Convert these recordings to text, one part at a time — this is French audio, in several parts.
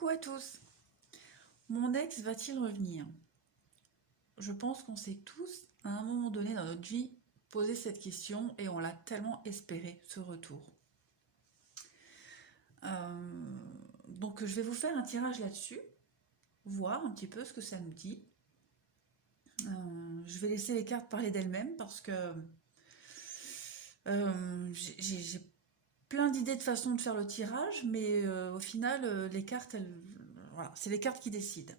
Coucou à tous. Mon ex va-t-il revenir? Je pense qu'on s'est tous, à un moment donné dans notre vie, posé cette question et on l'a tellement espéré, ce retour. Donc je vais vous faire un tirage là-dessus, voir un petit peu ce que ça nous dit. Je vais laisser les cartes parler d'elles-mêmes parce que j'ai plein d'idées de façon de faire le tirage, mais au final, les cartes, voilà, c'est les cartes qui décident.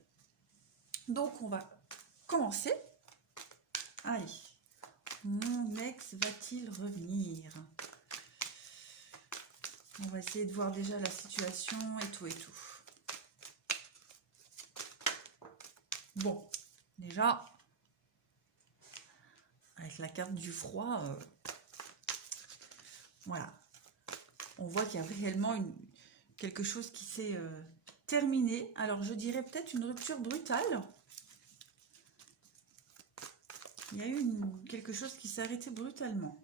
Donc on va commencer. Allez, mon ex va-t-il revenir? On va essayer de voir déjà la situation et tout et tout. Bon, déjà, avec la carte du froid, voilà. On voit qu'il y a réellement quelque chose qui s'est terminé. Alors je dirais peut-être une rupture brutale. Il y a eu quelque chose qui s'est arrêté brutalement.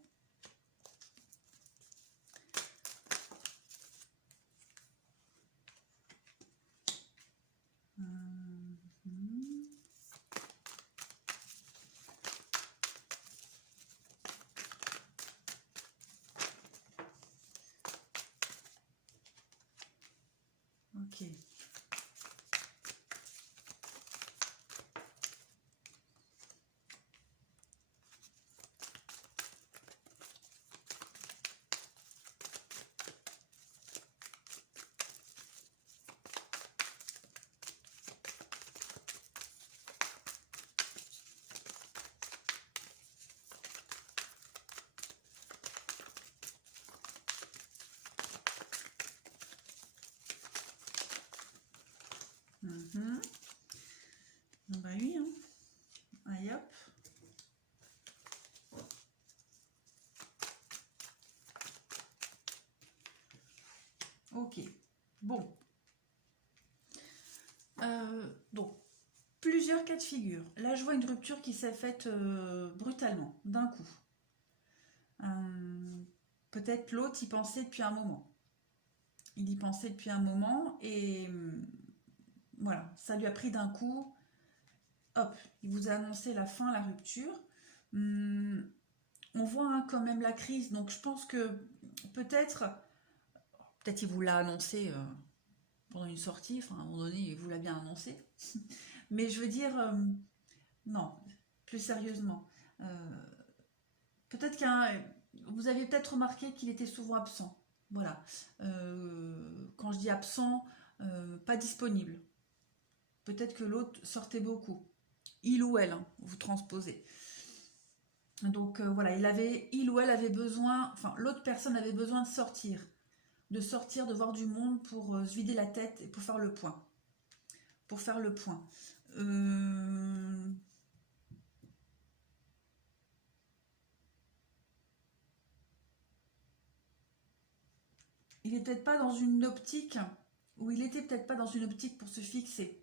Ok. Bah oui, hein. Allez hop. Ok. Bon. Donc, plusieurs cas de figure. Là, je vois une rupture qui s'est faite brutalement, d'un coup. Peut-être l'autre y pensait depuis un moment. Il y pensait depuis un moment et voilà, ça lui a pris d'un coup. Hop, il vous a annoncé la fin, la rupture. On voit hein, quand même la crise, donc je pense que peut-être il vous l'a annoncé pendant une sortie, enfin à un moment donné il vous l'a bien annoncé. Mais je veux dire, non, plus sérieusement, peut-être vous avez peut-être remarqué qu'il était souvent absent. Voilà. Quand je dis absent, pas disponible. Peut-être que l'autre sortait beaucoup. Il ou elle, hein, vous transposez. Donc voilà, il ou elle avait besoin, enfin l'autre personne avait besoin de sortir, de voir du monde pour se vider la tête et pour faire le point. Pour faire le point. Il est peut-être pas dans une optique, ou il était peut-être pas dans une optique pour se fixer.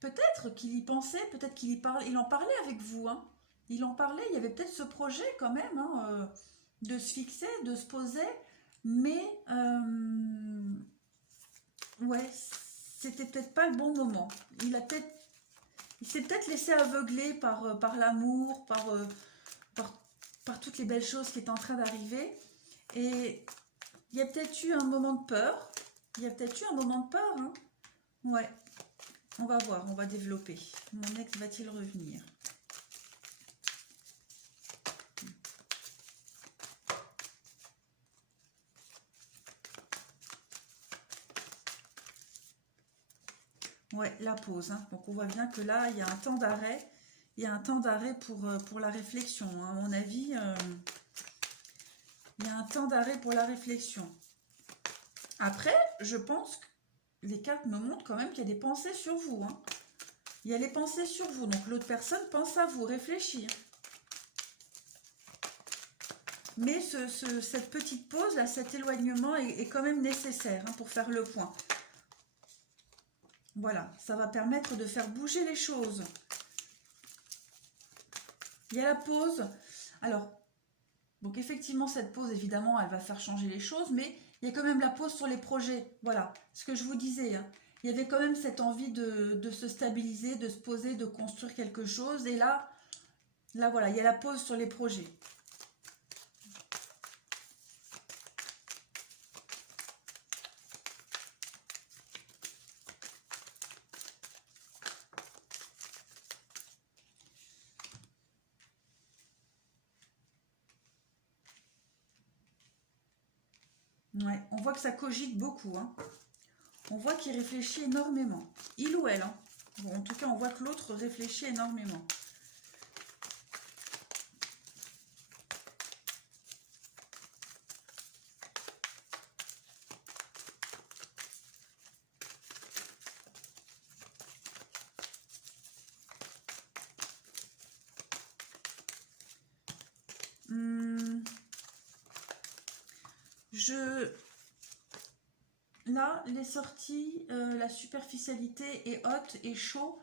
Peut-être qu'il y pensait, peut-être il en parlait avec vous. Hein. Il en parlait, il y avait peut-être ce projet quand même, hein, de se fixer, de se poser, mais ouais, c'était peut-être pas le bon moment. Il s'est peut-être laissé aveugler par l'amour, par toutes les belles choses qui étaient en train d'arriver. Et il y a peut-être eu un moment de peur. Il y a peut-être eu un moment de peur. Hein. Ouais, on va voir, on va développer. Mon ex va-t-il revenir? Ouais, la pause. Hein. Donc on voit bien que là, il y a un temps d'arrêt. Il y a un temps d'arrêt pour la réflexion. Hein. À mon avis, il y a un temps d'arrêt pour la réflexion. Après, je pense que les cartes me montrent quand même qu'il y a des pensées sur vous. Hein. Il y a les pensées sur vous. Donc l'autre personne pense à vous, réfléchir. Mais cette petite pause, là, cet éloignement est quand même nécessaire hein, pour faire le point. Voilà, ça va permettre de faire bouger les choses. Il y a la pause. Alors, Donc effectivement, cette pause, évidemment, elle va faire changer les choses, mais il y a quand même la pause sur les projets. Voilà, ce que je vous disais, hein. Il y avait quand même cette envie de se stabiliser, de se poser, de construire quelque chose. Et là voilà, il y a la pause sur les projets. Ouais, on voit que ça cogite beaucoup, hein. On voit qu'il réfléchit énormément. Il ou elle, hein. Bon, en tout cas, on voit que l'autre réfléchit énormément. Là, les sorties, la superficialité est haute et chaud.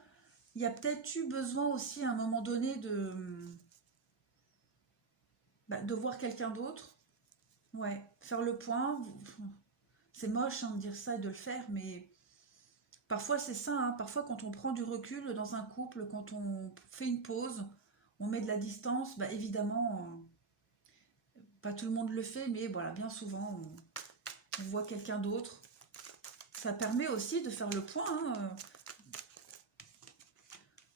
Il y a peut-être eu besoin aussi à un moment donné de voir quelqu'un d'autre. Ouais, faire le point. C'est moche hein, de dire ça et de le faire, mais parfois c'est ça. Hein. Parfois quand on prend du recul dans un couple, quand on fait une pause, on met de la distance, bah, évidemment, pas tout le monde le fait, mais voilà, bien souvent, on voit quelqu'un d'autre. Ça permet aussi de faire le point. Hein.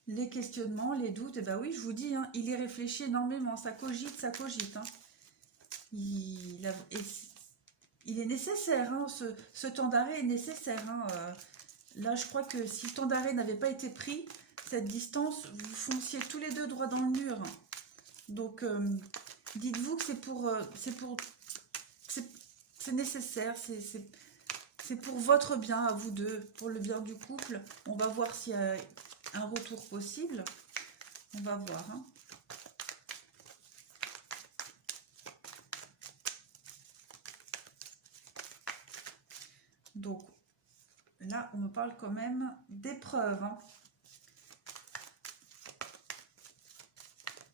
Les questionnements, les doutes, et ben oui, je vous dis, hein, il y réfléchit énormément, ça cogite, ça cogite. Hein. Il est nécessaire, hein, ce temps d'arrêt est nécessaire. Hein. Là, je crois que si le temps d'arrêt n'avait pas été pris, cette distance, vous fonciez tous les deux droit dans le mur. Donc, dites-vous que c'est nécessaire, c'est pour votre bien à vous deux, pour le bien du couple. On va voir s'il y a un retour possible. On va voir. Hein. Donc, là, on me parle quand même d'épreuves. Hein.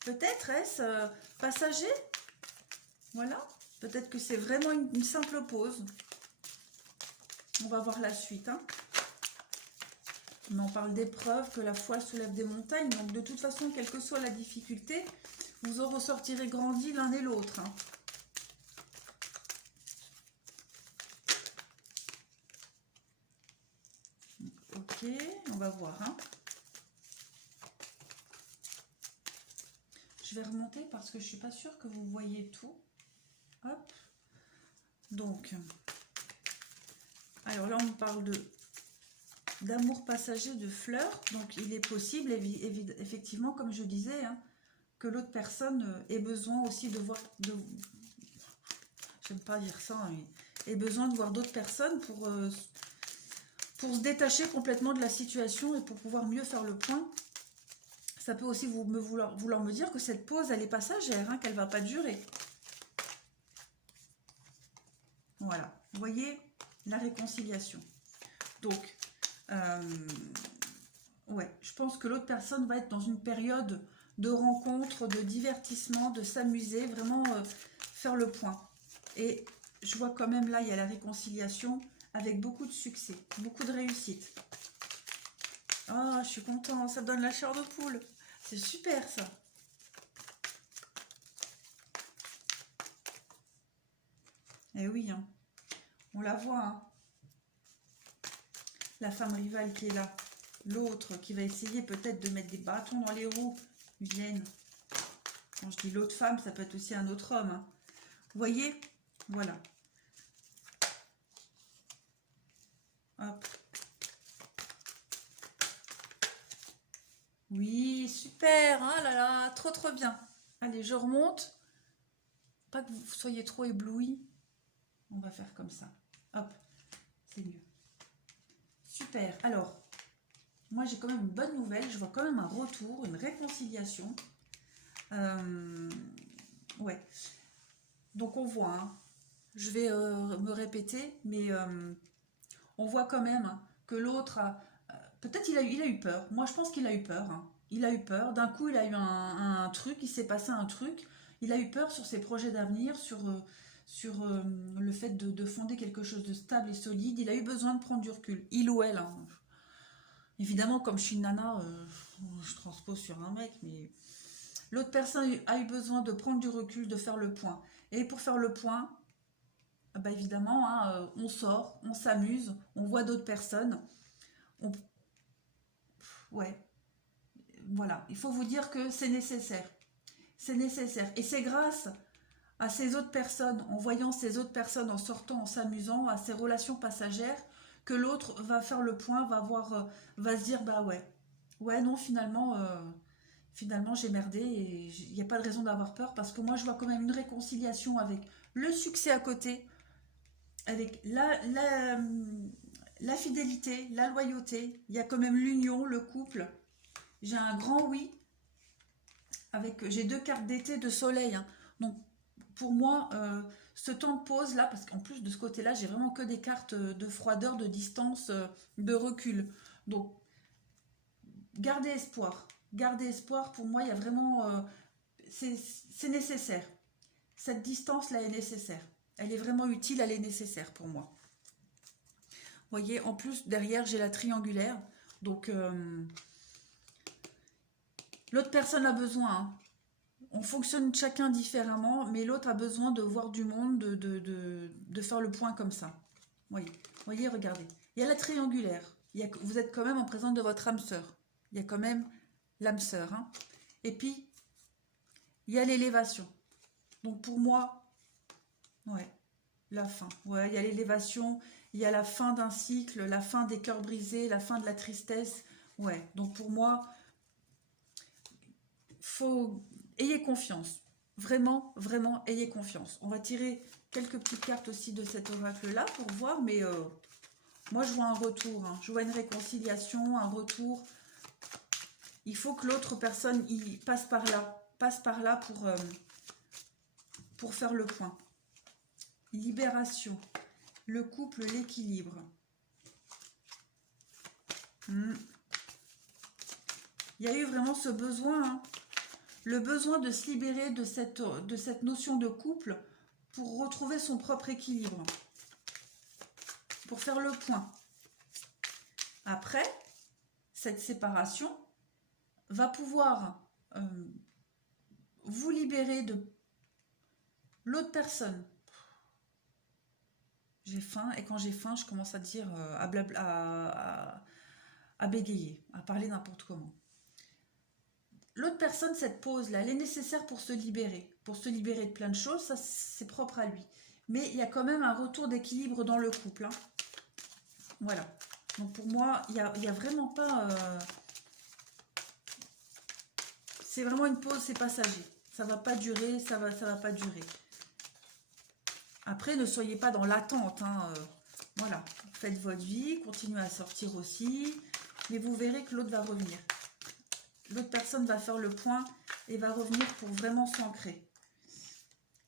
Peut-être est-ce passager? Voilà. Peut-être que c'est vraiment une simple pause. On va voir la suite. Hein. On en parle d'épreuves, que la foi soulève des montagnes. Donc, de toute façon, quelle que soit la difficulté, vous en ressortirez grandis l'un et l'autre. Hein. Ok, on va voir. Hein. Je vais remonter parce que je ne suis pas sûre que vous voyez tout. Hop. Donc, alors là, on parle d'amour passager, de fleurs. Donc, il est possible, effectivement, comme je disais, hein, que l'autre personne ait besoin aussi de voir... J'aime pas dire ça, mais ait besoin de voir d'autres personnes pour se détacher complètement de la situation et pour pouvoir mieux faire le point. Ça peut aussi vouloir me dire que cette pause, elle est passagère, hein, qu'elle ne va pas durer. Voilà, vous voyez la réconciliation. Donc, ouais, je pense que l'autre personne va être dans une période de rencontre, de divertissement, de s'amuser, vraiment faire le point. Et je vois quand même là, il y a la réconciliation avec beaucoup de succès, beaucoup de réussite. Ah, je suis contente, ça donne la chair de poule. C'est super ça. Eh oui, hein. On la voit. Hein. La femme rivale qui est là. L'autre qui va essayer peut-être de mettre des bâtons dans les roues. Vienne. Quand je dis l'autre femme, ça peut être aussi un autre homme. Hein. Vous voyez? Voilà. Hop. Oui, super. Ah là là, trop trop bien. Allez, je remonte. Pas que vous soyez trop éblouis. On va faire comme ça. Hop, c'est mieux. Super. Alors, moi j'ai quand même une bonne nouvelle. Je vois quand même un retour, une réconciliation. Ouais. Donc on voit, hein, je vais me répéter, mais on voit quand même hein, que l'autre a... Peut-être il a eu peur. Moi je pense qu'il a eu peur. Hein. Il a eu peur. D'un coup il a eu un truc, il s'est passé un truc. Il a eu peur sur ses projets d'avenir, sur le fait de fonder quelque chose de stable et solide. Il a eu besoin de prendre du recul. Il ou elle, hein. Évidemment, comme je suis une nana, je transpose sur un mec, mais l'autre personne a eu besoin de prendre du recul, de faire le point. Et pour faire le point, bah évidemment, hein, on sort, on s'amuse, on voit d'autres personnes. On... Ouais, voilà. Il faut vous dire que c'est nécessaire. C'est nécessaire. Et c'est grâce à ces autres personnes, en voyant ces autres personnes, en sortant, en s'amusant, à ces relations passagères, que l'autre va faire le point, va se dire, bah ouais, non, finalement j'ai merdé et il n'y a pas de raison d'avoir peur parce que moi je vois quand même une réconciliation avec le succès à côté, avec la fidélité, la loyauté, il y a quand même l'union, le couple. J'ai un grand oui, j'ai 2 cartes d'été, de soleil, hein. Donc pour moi, ce temps de pause là, parce qu'en plus de ce côté-là, j'ai vraiment que des cartes de froideur, de distance, de recul. Donc gardez espoir. Gardez espoir, pour moi, il y a vraiment... c'est nécessaire. Cette distance-là est nécessaire. Elle est vraiment utile, elle est nécessaire pour moi. Vous voyez, en plus, derrière, j'ai la triangulaire. Donc, l'autre personne a besoin, hein. On fonctionne chacun différemment, mais l'autre a besoin de voir du monde, de faire le point comme ça. Voyez, regardez. Il y a la triangulaire. Vous êtes quand même en présence de votre âme sœur. Il y a quand même l'âme sœur, hein. Et puis, il y a l'élévation. Donc pour moi, ouais, la fin. Ouais, il y a l'élévation, il y a la fin d'un cycle, la fin des cœurs brisés, la fin de la tristesse. Ouais, donc pour moi, ayez confiance. Vraiment, vraiment, ayez confiance. On va tirer quelques petites cartes aussi de cet oracle-là pour voir, mais moi je vois un retour, hein. Je vois une réconciliation, un retour. Il faut que l'autre personne passe par là pour faire le point. Libération, le couple, l'équilibre. Il y a eu vraiment ce besoin, hein, le besoin de se libérer de cette notion de couple pour retrouver son propre équilibre, pour faire le point. Après, cette séparation va pouvoir vous libérer de l'autre personne. J'ai faim, et quand j'ai faim, je commence à dire, à bégayer, à parler n'importe comment. L'autre personne, cette pause-là, elle est nécessaire pour se libérer de plein de choses, ça c'est propre à lui. Mais il y a quand même un retour d'équilibre dans le couple, hein. Voilà. Donc pour moi, il y a vraiment pas... c'est vraiment une pause, c'est passager. Ça va pas durer, ça va pas durer. Après, ne soyez pas dans l'attente, hein. Voilà. Faites votre vie, continuez à sortir aussi. Mais vous verrez que l'autre va revenir. L'autre personne va faire le point et va revenir pour vraiment s'ancrer.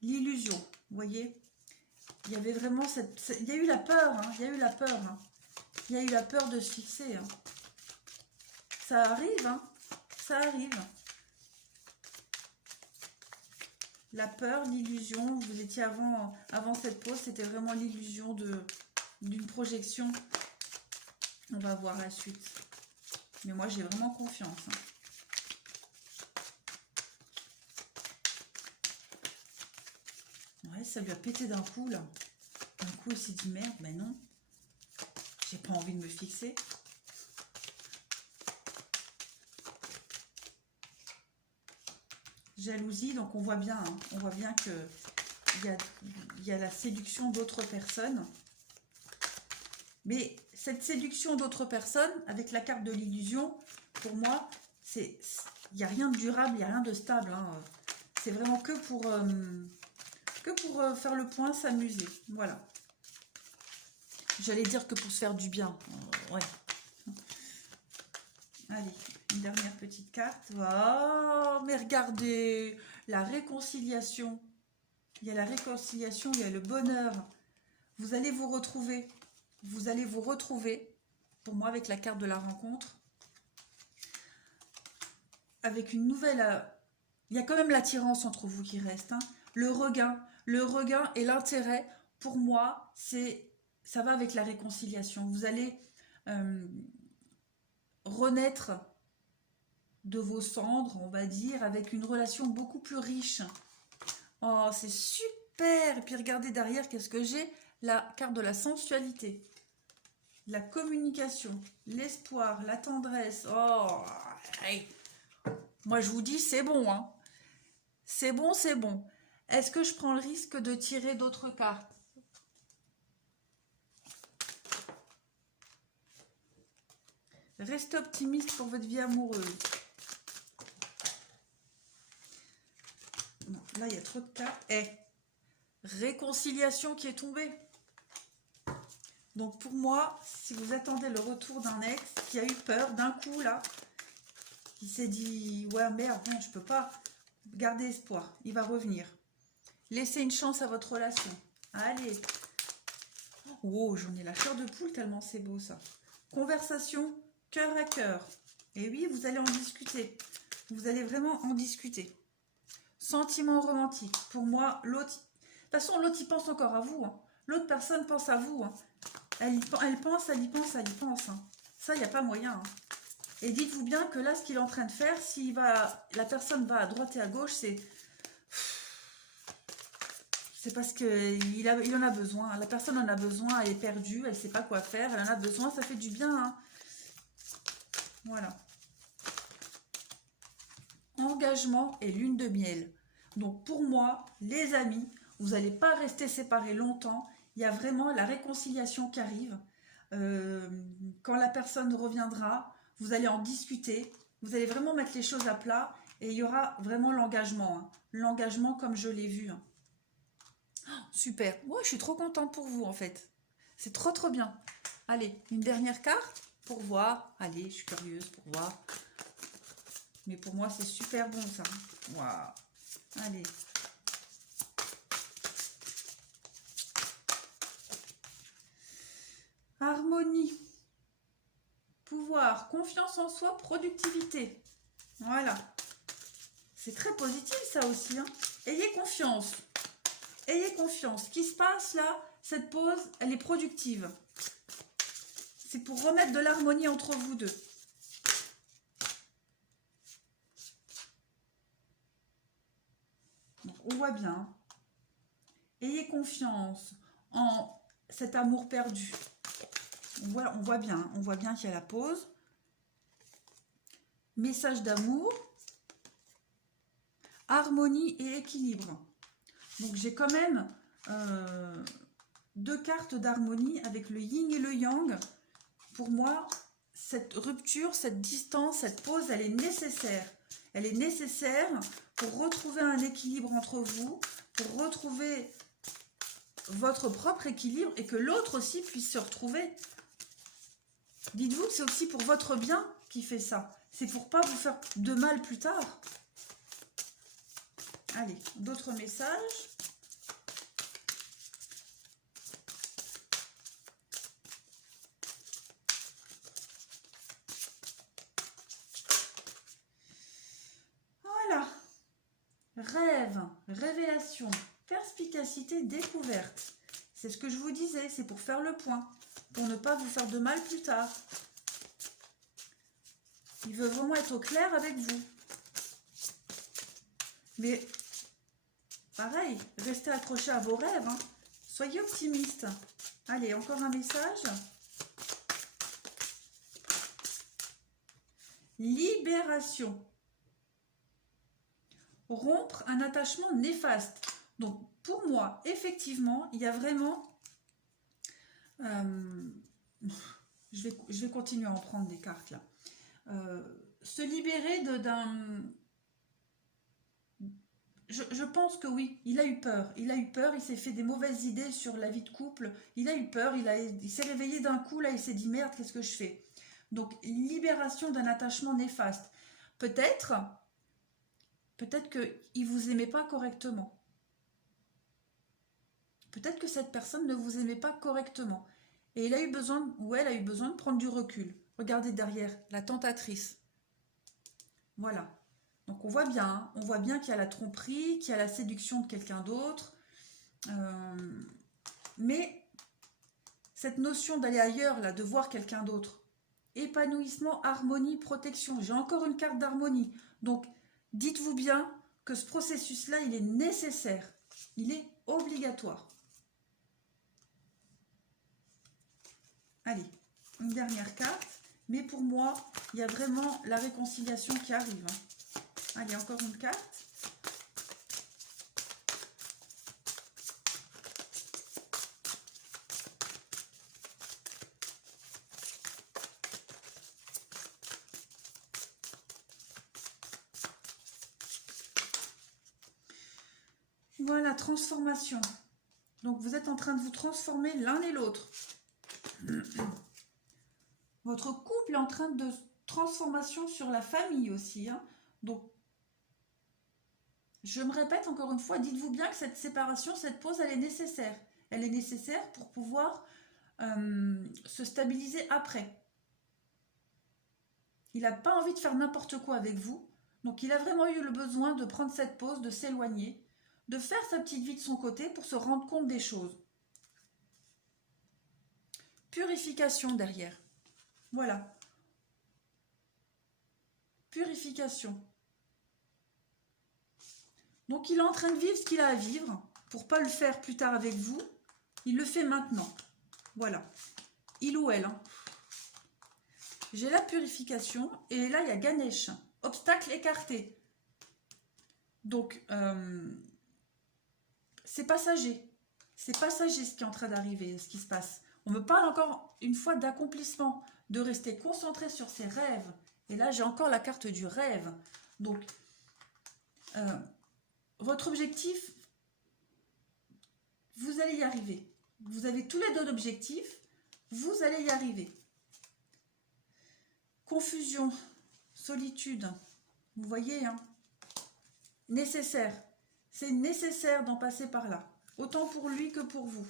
L'illusion, vous voyez, il y avait vraiment il y a eu la peur, hein, il y a eu la peur. Hein. Il y a eu la peur de se fixer. Hein. Ça arrive, hein, ça arrive. La peur, l'illusion, vous étiez avant cette pause, c'était vraiment l'illusion d'une projection. On va voir la suite. Mais moi, j'ai vraiment confiance. Hein. Ouais, ça lui a pété d'un coup, là. D'un coup, il s'est dit, merde, mais non. J'ai pas envie de me fixer. Jalousie, donc on voit bien, hein, on voit bien que il y a la séduction d'autres personnes. Mais cette séduction d'autres personnes, avec la carte de l'illusion, pour moi, il n'y a rien de durable, il n'y a rien de stable. Hein. C'est vraiment que pour faire le point, s'amuser. Voilà. J'allais dire que pour se faire du bien. Ouais. Allez, une dernière petite carte. Oh, mais regardez, la réconciliation. Il y a la réconciliation, il y a le bonheur. Vous allez vous retrouver. Vous allez vous retrouver, pour moi, avec la carte de la rencontre, avec une nouvelle Il y a quand même l'attirance entre vous qui reste, hein. Le regain et l'intérêt, pour moi, ça va avec la réconciliation. Vous allez euh, renaître de vos cendres, on va dire, avec une relation beaucoup plus riche. Oh, c'est super! Et puis regardez derrière, qu'est-ce que j'ai? La carte de la sensualité, la communication, l'espoir, la tendresse. Oh, hey. Moi je vous dis, c'est bon, hein. C'est bon, c'est bon. Est-ce que je prends le risque de tirer d'autres cartes? Restez optimiste pour votre vie amoureuse. Non, là, il y a trop de cartes. Réconciliation qui est tombée. Donc, pour moi, si vous attendez le retour d'un ex qui a eu peur d'un coup, là, qui s'est dit, ouais, merde, non, je peux pas. Gardez espoir, il va revenir. Laissez une chance à votre relation. Allez. Oh, j'en ai la chair de poule tellement c'est beau, ça. Conversation, cœur à cœur. Et oui, vous allez en discuter. Vous allez vraiment en discuter. Sentiment romantique. Pour moi, l'autre... De toute façon, l'autre, il pense encore à vous. Hein. L'autre personne pense à vous. Hein. Elle pense, elle y pense, elle y pense. Hein. Ça, il n'y a pas moyen. Hein. Et dites-vous bien que là, ce qu'il est en train de faire, la personne va à droite et à gauche, c'est parce qu'il en a besoin. La personne en a besoin, elle est perdue, elle ne sait pas quoi faire, elle en a besoin, ça fait du bien. Hein. Voilà. Engagement et lune de miel. Donc pour moi, les amis, vous n'allez pas rester séparés longtemps. Il y a vraiment la réconciliation qui arrive. Quand la personne reviendra, vous allez en discuter. Vous allez vraiment mettre les choses à plat. Et il y aura vraiment l'engagement. Hein. L'engagement comme je l'ai vu. Hein. Oh, super. Moi, je suis trop contente pour vous en fait. C'est trop trop bien. Allez, une dernière carte pour voir. Allez, je suis curieuse pour voir. Mais pour moi, c'est super bon, ça. Waouh. Allez. Harmonie. Pouvoir. Confiance en soi. Productivité. Voilà. C'est très positif, ça aussi. Hein. Ayez confiance. Ayez confiance. Ce qui se passe, là, cette pause, elle est productive. C'est pour remettre de l'harmonie entre vous deux. On voit bien. Ayez confiance en cet amour perdu. On voit bien qu'il y a la pause. Message d'amour. Harmonie et équilibre. Donc j'ai quand même deux cartes d'harmonie avec le yin et le yang. Pour moi, cette rupture, cette distance, cette pause, elle est nécessaire. Elle est nécessaire pour retrouver un équilibre entre vous, pour retrouver votre propre équilibre et que l'autre aussi puisse se retrouver. Dites-vous que c'est aussi pour votre bien qui fait ça. C'est pour pas vous faire de mal plus tard. Allez, d'autres messages. Voilà. Rêve, révélation, perspicacité, découverte. C'est ce que je vous disais, c'est pour faire le point, pour ne pas vous faire de mal plus tard. Il veut vraiment être au clair avec vous. Mais pareil, restez accrochés à vos rêves. Hein. Soyez optimistes. Allez, encore un message. Libération. Rompre un attachement néfaste. Donc, pour moi, effectivement, il y a vraiment... je vais continuer à en prendre des cartes, là. Se libérer d'un... Je pense que oui, il a eu peur. Il s'est fait des mauvaises idées sur la vie de couple. Il a eu peur, il s'est réveillé d'un coup, là, il s'est dit, merde, qu'est-ce que je fais? Donc, libération d'un attachement néfaste. Peut-être qu'il ne vous aimait pas correctement. Peut-être que cette personne ne vous aimait pas correctement. Et il a eu besoin, ou elle a eu besoin de prendre du recul. Regardez derrière, la tentatrice. Voilà. Donc on voit bien, hein, on voit bien qu'il y a la tromperie, qu'il y a la séduction de quelqu'un d'autre. Mais cette notion d'aller ailleurs, là, de voir quelqu'un d'autre, épanouissement, harmonie, protection. J'ai encore une carte d'harmonie. Donc, dites-vous bien que ce processus-là, il est nécessaire. Il est obligatoire. Allez, une dernière carte. Mais pour moi, il y a vraiment la réconciliation qui arrive. Hein. Allez, encore une carte. Voilà, transformation. Donc, vous êtes en train de vous transformer l'un et l'autre. Votre couple est en train de transformation sur la famille aussi. Hein. Donc, je me répète encore une fois, dites-vous bien que cette séparation, cette pause, elle est nécessaire. Elle est nécessaire pour pouvoir se stabiliser après. Il n'a pas envie de faire n'importe quoi avec vous. Donc, il a vraiment eu le besoin de prendre cette pause, de s'éloigner, de faire sa petite vie de son côté pour se rendre compte des choses. Purification derrière. Voilà. Purification. Donc, il est en train de vivre ce qu'il a à vivre pour ne pas le faire plus tard avec vous. Il le fait maintenant. Voilà. Il ou elle. Hein. J'ai la purification et là, il y a Ganesh. Obstacle écarté. Donc, c'est passager. C'est passager ce qui est en train d'arriver, ce qui se passe. On me parle encore une fois d'accomplissement, de rester concentré sur ses rêves. Et là, j'ai encore la carte du rêve. Donc, votre objectif, vous allez y arriver. Vous avez tous les deux d'objectifs, vous allez y arriver. Confusion, solitude, vous voyez, hein, nécessaire. C'est nécessaire d'en passer par là, autant pour lui que pour vous.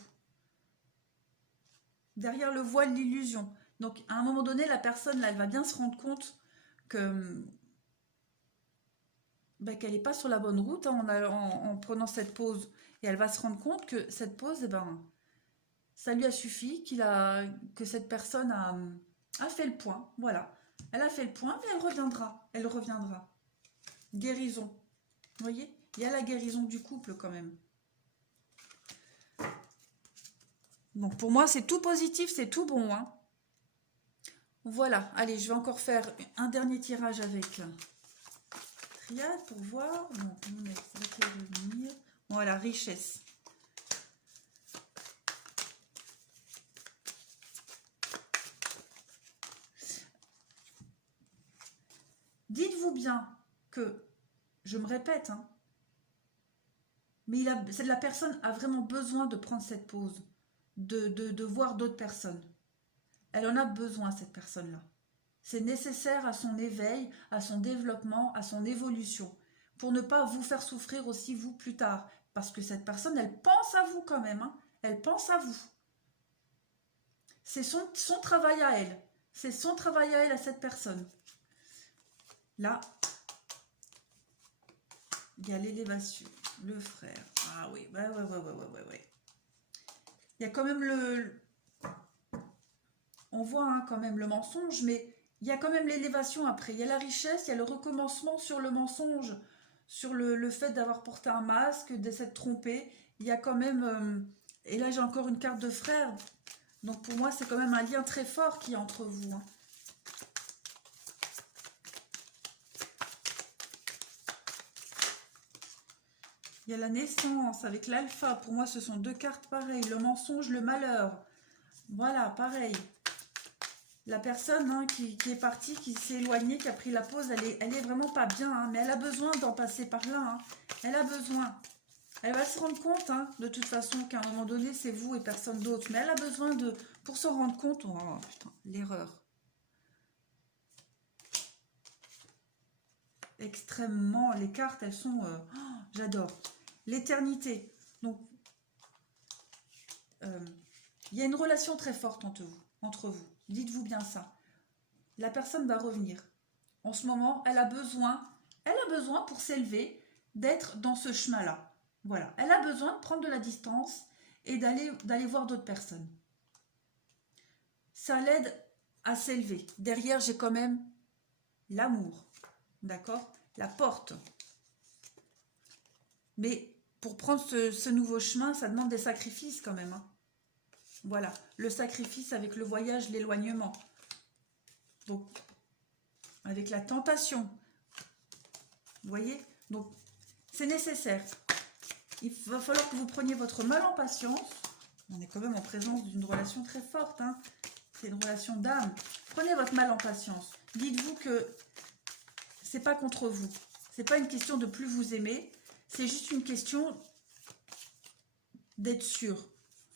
Derrière le voile, l'illusion. Donc, à un moment donné, la personne, là, elle va bien se rendre compte que qu'elle n'est pas sur la bonne route hein, en prenant cette pause. Et elle va se rendre compte que cette pause, eh ben, ça lui a suffi, que cette personne a fait le point. Voilà. Elle a fait le point, mais elle reviendra. Elle reviendra. Guérison. Vous voyez? Il y a la guérison du couple quand même. Donc pour moi, c'est tout positif, c'est tout bon. Hein. Voilà. Allez, je vais encore faire un dernier tirage avec Triade pour voir. Donc, voilà, richesse. Dites-vous bien que, je me répète, hein, mais la personne a vraiment besoin de prendre cette pause, de voir d'autres personnes. Elle en a besoin, cette personne-là. C'est nécessaire à son éveil, à son développement, à son évolution, pour ne pas vous faire souffrir aussi, vous, plus tard. Parce que cette personne, elle pense à vous quand même. Hein. Elle pense à vous. C'est son travail à elle. C'est son travail à elle, à cette personne. Là, il y a l'élévation, le frère. Ah oui, ouais. Il y a quand même on voit hein, quand même le mensonge, mais il y a quand même l'élévation après. Il y a la richesse, il y a le recommencement sur le mensonge, sur le fait d'avoir porté un masque, de s'être trompé. Il y a quand même... et là, j'ai encore une carte de frère. Donc pour moi, c'est quand même un lien très fort qui est entre vous. Hein. Il y a la naissance avec l'alpha. Pour moi, ce sont deux cartes pareilles. Le mensonge, le malheur. Voilà, pareil. La personne hein, qui est partie, qui s'est éloignée, qui a pris la pause, elle est vraiment pas bien. Hein, mais elle a besoin d'en passer par là. Hein. Elle a besoin. Elle va se rendre compte, hein, de toute façon, qu'à un moment donné, c'est vous et personne d'autre. Mais elle a besoin de... Pour se rendre compte... Oh, putain, l'erreur. Extrêmement... Les cartes, elles sont... Oh, j'adore. L'éternité. Donc, il y a une relation très forte entre vous. Dites-vous bien ça. La personne va revenir. En ce moment, elle a besoin elle a besoin pour s'élever d'être dans ce chemin-là. Voilà, elle a besoin de prendre de la distance et d'aller voir d'autres personnes. Ça l'aide à s'élever. Derrière, j'ai quand même l'amour, d'accord? La porte. Mais pour prendre ce nouveau chemin, ça demande des sacrifices quand même, hein. Voilà, le sacrifice avec le voyage, l'éloignement. Donc, avec la tentation. Vous voyez? Donc, c'est nécessaire. Il va falloir que vous preniez votre mal en patience. On est quand même en présence d'une relation très forte, hein. C'est une relation d'âme. Prenez votre mal en patience. Dites-vous que c'est pas contre vous. C'est pas une question de plus vous aimer. C'est juste une question d'être sûr.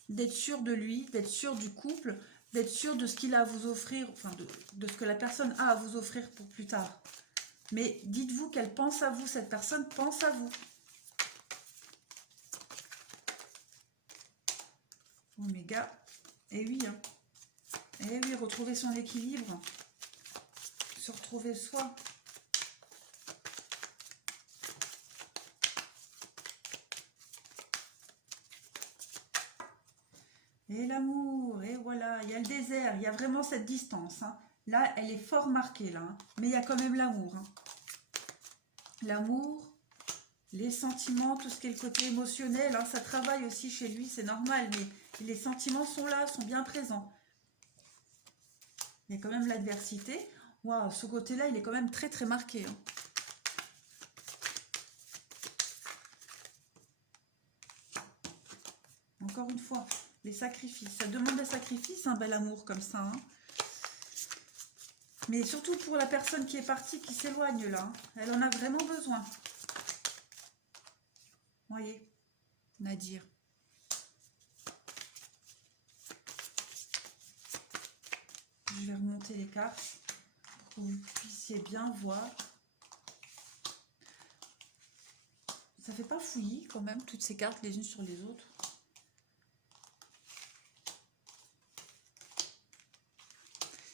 D'être sûr de lui, d'être sûr du couple, d'être sûr de ce qu'il a à vous offrir, enfin de ce que la personne a à vous offrir pour plus tard. Mais dites-vous qu'elle pense à vous, cette personne pense à vous. Oméga, et oui, hein. Et oui, retrouver son équilibre, se retrouver soi. Et l'amour, et voilà, il y a le désert, il y a vraiment cette distance, hein. Là, elle est fort marquée, là, hein. Mais il y a quand même l'amour, hein. L'amour, les sentiments, tout ce qui est le côté émotionnel, hein, ça travaille aussi chez lui, c'est normal, mais les sentiments sont là, sont bien présents. Il y a quand même l'adversité. Waouh, ce côté-là, il est quand même très très marqué, hein. Encore une fois, les sacrifices. Ça demande des sacrifices, un bel amour comme ça, hein. Mais surtout pour la personne qui est partie, qui s'éloigne là, hein. Elle en a vraiment besoin. Voyez, Nadir. Je vais remonter les cartes pour que vous puissiez bien voir. Ça fait pas fouillis quand même, toutes ces cartes les unes sur les autres.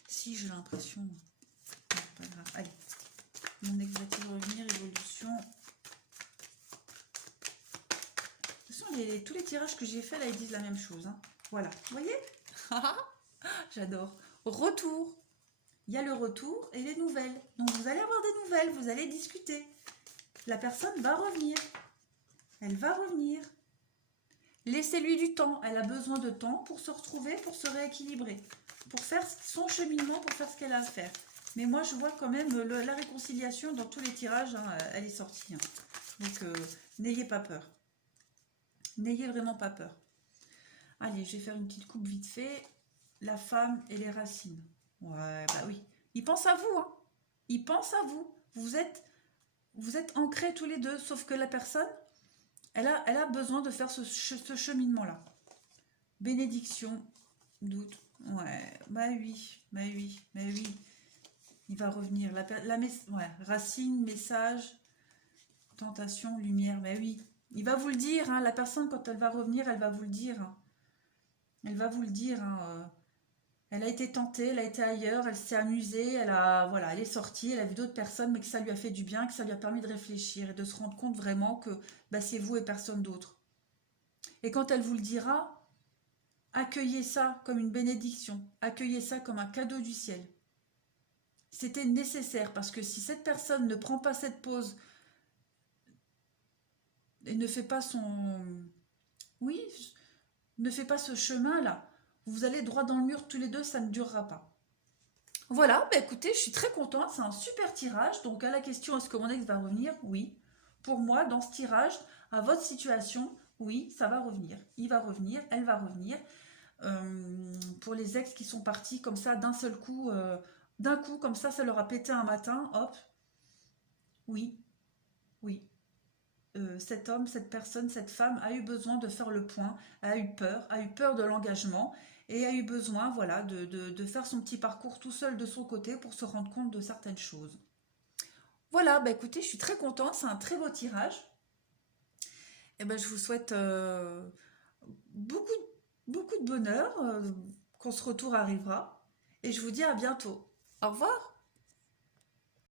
Si, j'ai l'impression. Pas grave. Allez. Mon ex va-t-il revenir? Évolution. De toute façon, tous les tirages que j'ai fait là, ils disent la même chose, hein. Voilà. Vous voyez? J'adore. Retour. Il y a le retour et les nouvelles. Donc, vous allez avoir des nouvelles. Vous allez discuter. La personne va revenir. Elle va revenir. Laissez-lui du temps. Elle a besoin de temps pour se retrouver, pour se rééquilibrer, pour faire son cheminement, pour faire ce qu'elle a à faire. Mais moi, je vois quand même la réconciliation dans tous les tirages, hein, elle est sortie, hein. Donc, n'ayez pas peur. N'ayez vraiment pas peur. Allez, je vais faire une petite coupe vite fait. La femme et les racines. Ouais, bah oui. Il pense à vous, hein. Il pense à vous. Vous êtes ancrés tous les deux, sauf que la personne, elle a besoin de faire ce cheminement-là. Bénédiction, doute. Ouais, bah oui, bah oui, bah oui. Il va revenir. Ouais, racine, message, tentation, lumière, bah oui. Il va vous le dire, hein, la personne, quand elle va revenir, elle va vous le dire, hein. Elle va vous le dire, hein, elle a été tentée, elle a été ailleurs, elle s'est amusée, voilà, elle est sortie, elle a vu d'autres personnes, mais que ça lui a fait du bien, que ça lui a permis de réfléchir et de se rendre compte vraiment que bah, c'est vous et personne d'autre. Et quand elle vous le dira, accueillez ça comme une bénédiction, accueillez ça comme un cadeau du ciel. C'était nécessaire parce que si cette personne ne prend pas cette pause et ne fait pas oui, ne fait pas ce chemin-là, vous allez droit dans le mur tous les deux, ça ne durera pas. Voilà, bah écoutez, je suis très contente, c'est un super tirage. Donc à la question, est-ce que mon ex va revenir? Oui. Pour moi, dans ce tirage, à votre situation, oui, ça va revenir. Il va revenir, elle va revenir. Pour les ex qui sont partis comme ça d'un seul coup, d'un coup comme ça leur a pété un matin, hop. Oui, oui. Cet homme, cette personne, cette femme a eu besoin de faire le point, a eu peur de l'engagement et a eu besoin, voilà, de faire son petit parcours tout seul de son côté pour se rendre compte de certaines choses. Voilà, bah écoutez, je suis très contente, c'est un très beau tirage. Et ben, je vous souhaite beaucoup, beaucoup de bonheur, quand ce retour arrivera. Et je vous dis à bientôt. Au revoir.